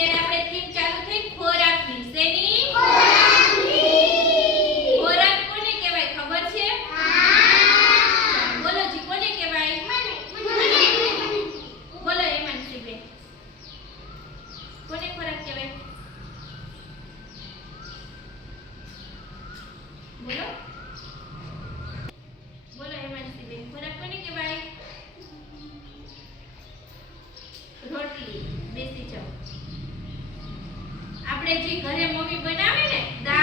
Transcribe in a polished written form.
અત્યારે આપણે થીમ ચાલુ થઈ ખોરાકની. શેની? ખોરાકની. ખોરાક કોને કહેવાય ખબર છે? હા. બોલો જી કોને કહેવાય? મને. બોલો હેમાંશીબેન. કોને ખોરાક કહેવાય? બોલો. બોલો હેમાંશીબેન. ખોરાક કોને કહેવાય? રોટલી. બેસી જાઓ. આપણે જે ઘરે મમ્મી બનાવે ને દાળ